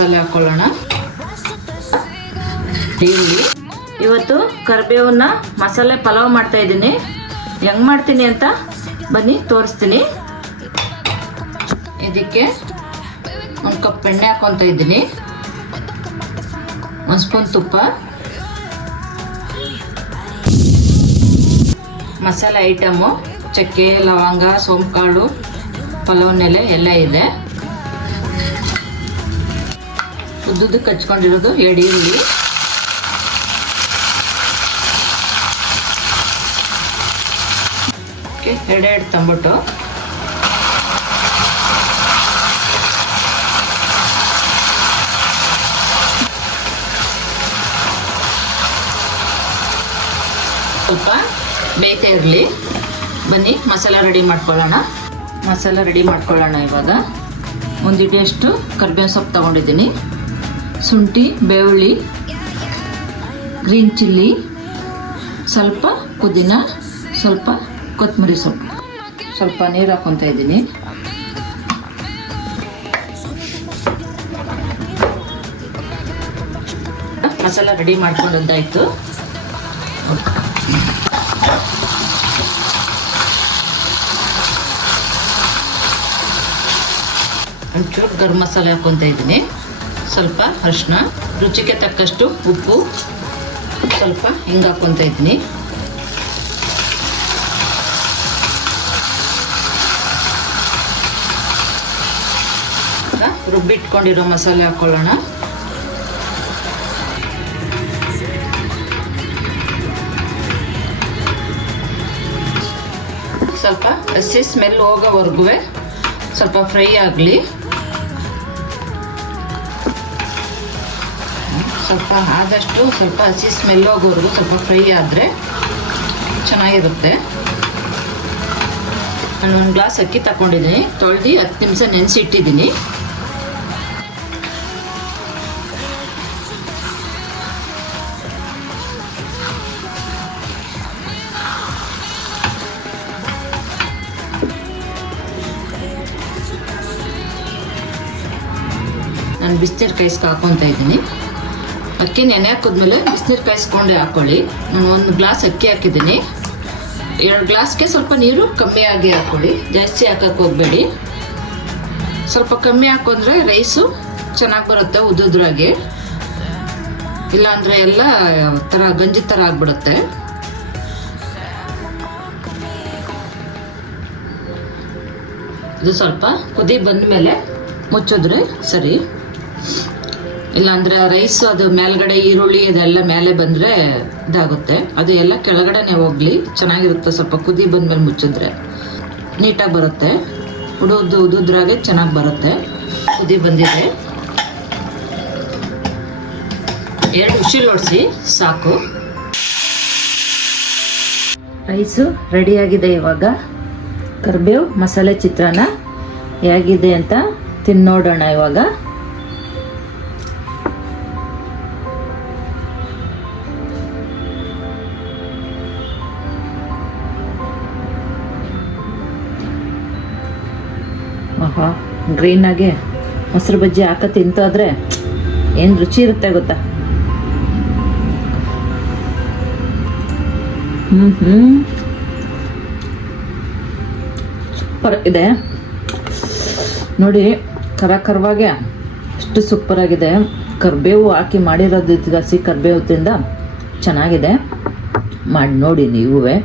ಮಸಾಲೆ ಹಾಕ್ಕೊಳ್ಳೋಣ. ಇವತ್ತು ಕರಿಬೇವನ್ನ ಮಸಾಲೆ ಪಲಾವ್ ಮಾಡ್ತಾ ಇದ್ದೀನಿ. ಹೆಂಗ್ ಮಾಡ್ತೀನಿ ಅಂತ ಬನ್ನಿ ತೋರಿಸ್ತೀನಿ. ಇದಕ್ಕೆ 1 ಕಪ್ ಎಣ್ಣೆ ಹಾಕೊತ ಇದ್ದೀನಿ, 1 ಸ್ಪೂನ್ ತುಪ್ಪ, ಮಸಾಲೆ ಐಟಮು ಚಕ್ಕೆ, ಲವಂಗ, ಸೋಂಪುಕಾಳು, ಪಲಾವ್ ಎಲೆ ಎಲ್ಲ ಇದೆ. ಉದ್ದುದಕ್ಕೆ ಹಚ್ಕೊಂಡಿರೋದು 2 ಈರುಳ್ಳಿ, ಎರಡು ಟೊಮೊಟೊ, ಸ್ವಲ್ಪ ಬೇಯ್ತಾ ಇರಲಿ. ಬನ್ನಿ ಮಸಾಲ ರೆಡಿ ಮಾಡ್ಕೊಳ್ಳೋಣ. ಇವಾಗ 1 ಹಿಡಿಯಷ್ಟು ಕರಿಬೇವು ಸೊಪ್ಪು ತಗೊಂಡಿದ್ದೀನಿ, ಶುಂಠಿ, ಬೆಳ್ಳುಳ್ಳಿ, ಗ್ರೀನ್ ಚಿಲ್ಲಿ, ಸ್ವಲ್ಪ ಪುದೀನ, ಸ್ವಲ್ಪ ಕೊತ್ತಂಬರಿ ಸೊಪ್ಪು, ಸ್ವಲ್ಪ ನೀರು ಹಾಕೊತಾ ಇದ್ದೀನಿ. ಮಸಾಲ ರೆಡಿ ಮಾಡ್ಕೊಂಡದ್ದಾಯ್ತು. ಒಂಚೂರು ಗರಂ ಮಸಾಲೆ ಹಾಕೊತಾ ಇದ್ದೀನಿ, ಸ್ವಲ್ಪ ಅರಿಶಿನ, ರುಚಿಗೆ ತಕ್ಕಷ್ಟು ಉಪ್ಪು, ಸ್ವಲ್ಪ ಹಿಂಗೆ ಹಾಕೊತಾ ಇದ್ದೀನಿ. ರುಬ್ಬಿಟ್ಕೊಂಡಿರೋ ಮಸಾಲೆ ಹಾಕ್ಕೊಳ್ಳೋಣ. ಸ್ವಲ್ಪ ಹಸಿ ಸ್ಮೆಲ್ ಹೋಗೋವರೆಗೂ ಸ್ವಲ್ಪ ಫ್ರೈ ಆಗಲಿ. ಸ್ವಲ್ಪ ಆದಷ್ಟು ಸ್ವಲ್ಪ ಹಸಿ ಸ್ಮೆಲ್ ಹೋಗೋವರೆಗೂ ಸ್ವಲ್ಪ ಫ್ರೈ ಆದರೆ ಚೆನ್ನಾಗಿರುತ್ತೆ. ನಾನು 1 ಗ್ಲಾಸ್ ಅಕ್ಕಿ ತಗೊಂಡಿದ್ದೀನಿ, ತೊಳೆದು 10 ನಿಮಿಷ ನೆನೆಸಿಟ್ಟಿದ್ದೀನಿ. ನಾನು ಬಿಸಿನೀರು ಕಾಯಿಸ್ಕೊ ಹಾಕೊತಾ ಇದ್ದೀನಿ. ಅಕ್ಕಿ ನೆನೆ ಹಾಕಿದ್ಮೇಲೆ ಬಿಸಿನೀರು ಕಾಯಿಸ್ಕೊಂಡೆ ಹಾಕ್ಕೊಳ್ಳಿ. ನಾನು 1 ಗ್ಲಾಸ್ ಅಕ್ಕಿ ಹಾಕಿದ್ದೀನಿ, 2 ಗ್ಲಾಸ್ಗೆ ಸ್ವಲ್ಪ ನೀರು ಕಮ್ಮಿ ಆಗಿ ಹಾಕ್ಕೊಳ್ಳಿ, ಜಾಸ್ತಿ ಹಾಕಕ್ಕೆ ಹೋಗಬೇಡಿ. ಸ್ವಲ್ಪ ಕಮ್ಮಿ ಹಾಕೊಂಡ್ರೆ ರೈಸು ಚೆನ್ನಾಗಿ ಬರುತ್ತೆ ಉದ್ದುದ್ರಾಗಿ, ಇಲ್ಲಾಂದರೆ ಎಲ್ಲ ಥರ ಗಂಜಿ ಥರ ಆಗಿಬಿಡುತ್ತೆ. ಇದು ಸ್ವಲ್ಪ ಕುದಿ ಬಂದ ಮೇಲೆ ಮುಚ್ಚಿದ್ರೆ ಸರಿ, ಇಲ್ಲಾಂದರೆ ರೈಸ್ ಅದು ಮೇಲ್ಗಡೆ ಈರುಳ್ಳಿ ಇದೆಲ್ಲ ಮೇಲೆ ಬಂದರೆ ಇದಾಗುತ್ತೆ. ಅದು ಎಲ್ಲ ಕೆಳಗಡೆನೆ ಹೋಗಲಿ, ಚೆನ್ನಾಗಿರುತ್ತೆ. ಸ್ವಲ್ಪ ಕುದಿ ಬಂದಮೇಲೆ ಮುಚ್ಚಿದ್ರೆ ನೀಟಾಗಿ ಬರುತ್ತೆ, ಉದುದ್ರಾಗೆ ಚೆನ್ನಾಗಿ ಬರುತ್ತೆ. ಕುದಿ ಬಂದಿದೆ, 2 ವಿಷಲ್ ಹೊಡಿಸಿ ಸಾಕು. ರೈಸು ರೆಡಿಯಾಗಿದೆ. ಇವಾಗ ಕರಿಬೇವು ಮಸಾಲೆ ಚಿತ್ರಾನ್ನ ಹೇಗಿದೆ ಅಂತ ತಿಂದು ನೋಡೋಣ. ಇವಾಗ ಗ್ರೀನಾಗೆ ಮೊಸರು ಬಜ್ಜಿ ಹಾಕ ತಿಂತಾದ್ರೆ ಏನು ರುಚಿ ಇರುತ್ತೆ ಗೊತ್ತಾ. ಸೂಪರ್ ಇದೆ ನೋಡಿ, ಕರವಾಗಿ ಅಷ್ಟು ಸೂಪರ್ ಆಗಿದೆ. ಕರಿಬೇವು ಹಾಕಿ ಮಾಡಿರೋದು, ಹಸಿ ಕರಿಬೇವು ತಿಂದ ಚೆನ್ನಾಗಿದೆ. ಮಾಡಿ ನೋಡಿ ನೀವೇ.